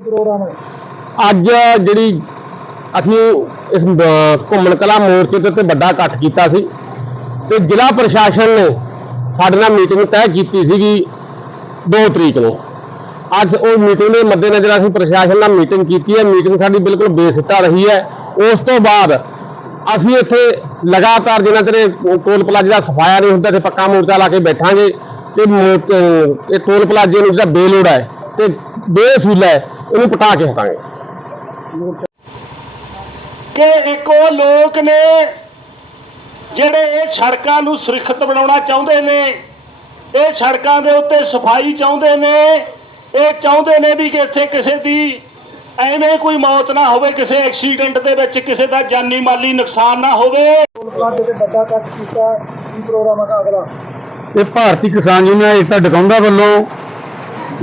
Programme ਹੈ ਅੱਜ ਜਿਹੜੀ ਅਸੀਂ ਇਸ ਘੁੰਮਣ ਕਲਾ ਮੋਰਚੇ ਤੇ ਤੇ ਵੱਡਾ ਇਕੱਠ ਕੀਤਾ ਸੀ ਤੇ ਜ਼ਿਲ੍ਹਾ ਪ੍ਰਸ਼ਾਸਨ ਨੇ ਸਾਡੇ ਨਾਲ ਮੀਟਿੰਗ ਤੈਅ ਕੀਤੀ ਸੀਗੀ 2 ਤਰੀਕ ਨੂੰ। ਅੱਜ ਉਹ ਮੀਟਿੰਗ ਦੇ ਮੱਦੇਨਜ਼ਰ ਅਸੀਂ ਪ੍ਰਸ਼ਾਸਨ ਨਾਲ ਮੀਟਿੰਗ ਕੀਤੀ ਹੈ। ਮੀਟਿੰਗ ਸਾਡੀ ਬਿਲਕੁਲ ਬੇਸਿੱਟਾ ਰਹੀ ਹੈ। ਉਸ ਤੋਂ ਬਾਅਦ ਅਸੀਂ ਇੱਥੇ ਲਗਾਤਾਰ ਜਿੰਨਾ ਚਿਰ ਟੋਲ ਪਲਾਜ਼ੇ ਦਾ ਸਫਾਇਆ ਨਹੀਂ ਹੁੰਦਾ ਤੇ ਪੱਕਾ ਮੋਰਚਾ ਲਾ ਕੇ ਬੈਠਾਂਗੇ ਤੇ ਮੋ- ਇਹ ਟੋਲ ਪਲਾਜ਼ੇ ਨੂੰ ਜਿਹੜਾ ਬੇਲੋੜ ਹੈ ਤੇ ਬੇਸੂਲਾ ਹੈ ਇਹਨੂੰ ਪਟਾ ਕੇ ਹਟਾਂਗੇ। ਕਿ ਇੱਕ ਲੋਕ ਨੇ ਜਿਹੜੇ ਇਹ ਸੜਕਾਂ ਨੂੰ ਸੁਰੱਖਿਅਤ ਬਣਾਉਣਾ ਚਾਹੁੰਦੇ ਨੇ ਇਹ ਸੜਕਾਂ ਦੇ ਉੱਤੇ ਸਫ਼ਾਈ ਚਾਹੁੰਦੇ ਨੇ ਇਹ ਚਾਹੁੰਦੇ ਨੇ ਵੀ ਕਿ ਇੱਥੇ ਕਿਸੇ ਦੀ ਐਵੇਂ ਕੋਈ ਮੌਤ ਨਾ ਹੋਵੇ ਕਿਸੇ ਐਕਸੀਡੈਂਟ ਦੇ ਵਿੱਚ ਕਿਸੇ ਦਾ ਜਾਨੀ ਮਾਲੀ ਨੁਕਸਾਨ ਨਾ ਹੋਵੇ। ਟੋਲ ਪਲਾਜ਼ੇ ਤੇ ਵੱਡਾ ਇਕੱਠ ਕੀਤਾ ਕੀ ਪ੍ਰੋਗਰਾਮ ਹੈ ਅਗਲਾ ਇਹ ਭਾਰਤੀ ਕਿਸਾਨ ਯੂਨੀਅਨ ਏਕਤਾ ਡਕਾਉਂਦਾ ਵੱਲੋਂ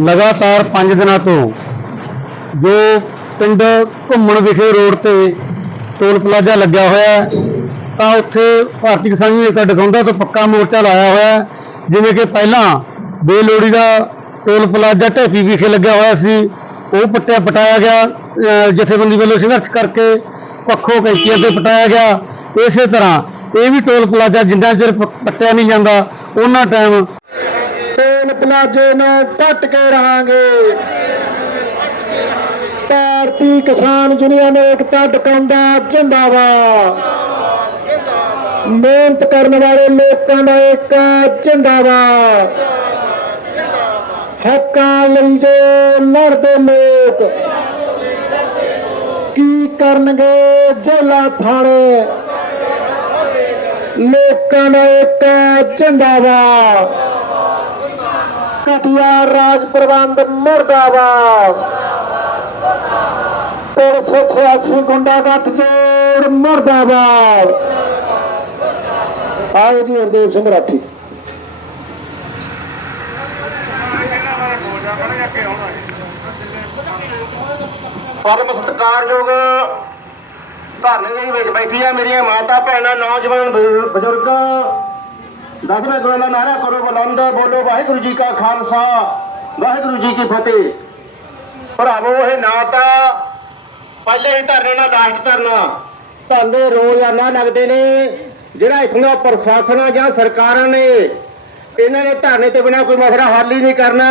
ਲਗਾਤਾਰ 5 ਦਿਨਾਂ ਤੋਂ ਜੋ ਪਿੰਡ ਘੁੰਮਣ ਵਿਖੇ ਰੋਡ ਤੇ ਟੋਲ ਪਲਾਜ਼ਾ ਲੱਗਿਆ ਹੋਇਆ ਹੈ, ਤਾਂ ਉੱਥੇ ਭਾਰਤੀ ਕਿਸਾਨੀ ਯੂਨੀਅਨ ਏਕਤਾ ਤੋਂ ਪੱਕਾ ਮੋਰਚਾ ਲਾਇਆ ਹੋਇਆ ਹੈ। ਜਿਵੇਂ ਕਿ ਪਹਿਲਾਂ ਬੇਲੋੜੀ ਦਾ ਟੋਲ ਪਲਾਜ਼ਾ ਢੇਫੀ ਵਿਖੇ ਲੱਗਿਆ ਹੋਇਆ ਸੀ ਉਹ ਪੱਟਿਆ ਪਟਾਇਆ ਗਿਆ ਜਥੇਬੰਦੀ ਵੱਲੋਂ ਸੰਘਰਸ਼ ਕਰਕੇ ਪੱਖੋਂ ਕੈਂਚੀਆਂ ਤੇ ਪਟਾਇਆ ਗਿਆ ਇਸੇ ਤਰ੍ਹਾਂ ਇਹ ਵੀ ਟੋਲ ਪਲਾਜ਼ਾ ਜਿੰਨਾ ਚਿਰ ਪੱਟਿਆ ਨਹੀਂ ਜਾਂਦਾ ਉਹਨਾਂ ਟਾਈਮ ਟੋਲ ਪਲਾਜ਼ੇ ਨੂੰ ਟੱਟ ਕੇ ਰਹਾਂਗੇ ਭਾਰਤੀ ਕਿਸਾਨ ਯੂਨੀਅਨ ਏਕਤਾ ਡਕਾਉਂਦਾ ਜਿੰਦਾਬਾਦ। ਮਿਹਨਤ ਕਰਨ ਵਾਲੇ ਲੋਕਾਂ ਦਾ ਇੱਕ ਜਿੰਦਾਬਾਦ। ਹੱਕਾਂ ਲਈ ਜੋ ਲੜਦੇ ਲੋਕ, ਕੀ ਕਰਨਗੇ ਜੇਲਾ ਥਾਣੇ? ਲੋਕਾਂ ਦਾ ਇੱਕ ਜਿੰਦਾਬਾਦ। ਘਟਿਆ ਰਾਜ ਪ੍ਰਬੰਧ ਮਰਦਾਬਾਦ। ਪੁਲਿਸ ਸਿਆਸੀ ਜੋੜ, ਮਰਦਾਬਾਦ। ਆਓ ਜੀ ਹਰਦੇਵ ਸਿੰਘ ਰਾਠੀ। ਪਰਮ ਸਤਿਕਾਰਯੋਗ ਧਰਨੇ ਦੇ ਵਿੱਚ ਬੈਠੀਆਂ ਮੇਰੀਆਂ ਮਾਤਾ ਭੈਣਾਂ, ਨੌਜਵਾਨ ਬਜ਼ੁਰਗਾਂ, ਦਸਵੇਂ ਗੁਰੂ ਦਾ ਨਾਰਾ ਕਰੋ, ਬੁਲੰਦ ਬੋਲੋ, ਵਾਹਿਗੁਰੂ ਜੀ ਕਾ ਖਾਲਸਾ, ਵਾਹਿਗੁਰੂ ਜੀ ਕੀ ਫਤਿਹ। ਭਰਾਵੋ, ਇਹ ਨਾ ਤਾਂ ਪਹਿਲੇ ਹੀ ਧਰਨੇ ਨਾਲ ਲਾਸਟ ਧਰਨਾ। ਧਰਨੇ ਰੋਜ਼ਾਨਾ ਲੱਗਦੇ ਨੇ, ਜਿਹੜਾ ਇਥੋਂ ਦਾ ਪ੍ਰਸ਼ਾਸਨ ਆ ਜਾਂ ਸਰਕਾਰਾਂ ਨੇ ਇਹਨਾਂ ਨੇ ਧਰਨੇ ਤੋਂ ਬਿਨਾ ਕੋਈ ਮਸਲਾ ਹੱਲ ਹੀ ਨਹੀਂ ਕਰਨਾ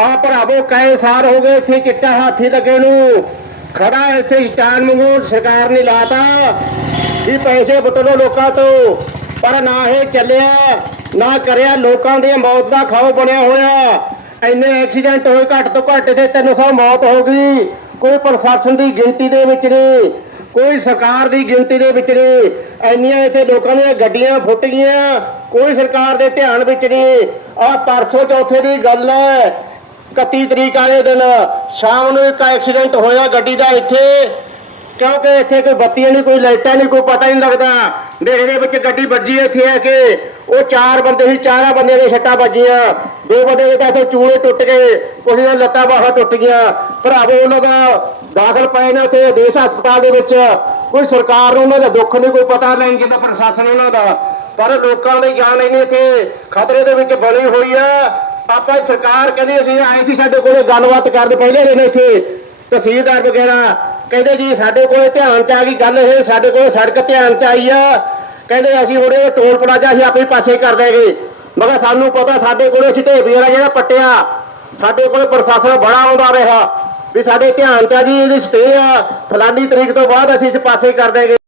ਆ ਭਰਾਵੋ, ਕਈ ਸਾਲ ਹੋ ਗਏ ਇੱਥੇ ਚਿੱਟਾ ਹਾਥੀ ਲੱਗੇ ਨੂੰ ਖੜਾ ਇੱਥੇ ਸਟੈਂਡ ਮੰਗੂ ਸਰਕਾਰ ਨੇ ਲਾਤਾ ਵੀ ਪੈਸੇ ਬਤਲੋ ਲੋਕਾਂ ਤੋਂ, ਪਰ ਨਾ ਇਹ ਚੱਲਿਆ, ਨਾ ਕਰਿਆ, ਲੋਕਾਂ ਦੀ ਮੌਤ ਦਾ ਖਾਓ ਬਣਿਆ ਹੋਇਆ। ਇੰਨੇ ਐਕਸੀਡੈਂਟ ਹੋਏ, ਘੱਟ ਤੋਂ ਘੱਟ ਤੇ 300 ਮੌਤ ਹੋ ਗਈ। ਕੋਈ ਪ੍ਰਸ਼ਾਸਨ ਦੀ ਗਿਣਤੀ ਦੇ ਵਿੱਚ ਨਹੀਂ, ਕੋਈ ਸਰਕਾਰ ਦੀ ਗਿਣਤੀ ਦੇ ਵਿੱਚ ਨਹੀਂ। ਇੰਨੀਆਂ ਇੱਥੇ ਲੋਕਾਂ ਦੀਆਂ ਗੱਡੀਆਂ ਫੁੱਟ ਗਈਆਂ, ਕੋਈ ਸਰਕਾਰ ਦੇ ਧਿਆਨ ਵਿੱਚ ਨਹੀਂ। ਆ ਪਰਸੋਂ ਚੌਥੇ ਦੀ ਗੱਲ ਹੈ 31 ਤਰੀਕ ਵਾਲੇ ਦਿਨ, ਸ਼ਾਮ ਨੂੰ ਇੱਕ ਐਕਸੀਡੈਂਟ ਹੋਇਆ ਗੱਡੀ ਦਾ ਇੱਥੇ। ਕਿਉਂਕਿ ਇੱਥੇ ਕੋਈ ਬੱਤੀਆਂ ਨਹੀਂ ਕੋਈ ਲਾਈਟਾਂ ਨਹੀਂ ਕੋਈ ਪਤਾ ਹੀ ਨਹੀਂ ਲੱਗਦਾ। ਮੇਰੇ ਦੇ ਵਿੱਚ ਗੱਡੀ ਵੱਜੀ ਇੱਥੇ ਆ ਕੇ। ਉਹ ਚਾਰ ਬੰਦੇ ਸੀ, ਚਾਰਾਂ ਬੰਦਿਆਂ ਦੇ ਛੱਟਾਂ ਵੱਜੀਆਂ। ਦੋ ਬੰਦੇ ਦੇ ਤਾਂ ਚੂਲੇ ਟੁੱਟ ਗਏ ਕੁਝ ਦੀਆਂ ਲੱਤਾਂ ਬਾਹਾਂ ਟੁੱਟ ਗਈਆਂ। ਭਰਾਵੋ, ਉਹਨਾਂ ਦਾ ਦਾਖਲ ਪਏ ਨੇ ਉੱਥੇ ਦੇਸ਼ ਹਸਪਤਾਲ ਦੇ ਵਿੱਚ। ਕੋਈ ਸਰਕਾਰ ਨੂੰ ਉਹਨਾਂ ਦਾ ਦੁੱਖ ਨਹੀਂ, ਕੋਈ ਪਤਾ ਨਹੀਂ ਕਿੰਦਾ ਪ੍ਰਸ਼ਾਸਨ ਉਹਨਾਂ ਦਾ। ਪਰ ਲੋਕਾਂ ਦੀ ਜਾਨ ਇਹਨੇ ਇੱਥੇ ਖਤਰੇ ਦੇ ਵਿੱਚ ਬਣੀ ਹੋਈ ਆ। ਆਪਾਂ ਸਰਕਾਰ ਕਹਿੰਦੀ ਅਸੀਂ ਆਏ ਸੀ, ਸਾਡੇ ਕੋਲੇ ਗੱਲਬਾਤ ਕਰਦੇ ਪਹਿਲੇ ਨੇ ਇੱਥੇ ਤਹਿਸੀਲਦਾਰ ਵਗੈਰਾ ਕਹਿੰਦੇ ਜੀ ਸਾਡੇ ਕੋਲੇ ਧਿਆਨ ਚ ਆ ਗਈ ਗੱਲ ਇਹ, ਸਾਡੇ ਕੋਲੇ ਸੜਕ ਧਿਆਨ ਚ ਆਈ ਆ। ਕਹਿੰਦੇ ਅਸੀਂ ਹੁਣ ਇਹ ਟੋਲ ਪਲਾਜ਼ਾ ਅਸੀਂ ਆਪੇ ਪਾਸੇ ਕਰ ਦੇਗੇ ਮਗਰ ਸਾਨੂੰ ਪਤਾ ਸਾਡੇ ਕੋਲੇ ਅਸੀਂ ਢੇਬੀ ਵਾਲਾ ਜਿਹੜਾ ਪੱਟਿਆ, ਸਾਡੇ ਕੋਲੇ ਪ੍ਰਸ਼ਾਸਨ ਬੜਾ ਆਉਂਦਾ ਰਿਹਾ ਵੀ ਸਾਡੇ ਧਿਆਨ ਚ ਆ ਜੀ, ਇਹਦੀ ਸਟੇ ਆ। ਫਲਾਨੀ ਤਰੀਕ ਤੋਂ ਬਾਅਦ ਅਸੀਂ ਇਸ ਪਾਸੇ ਕਰ ਦੇਗੇ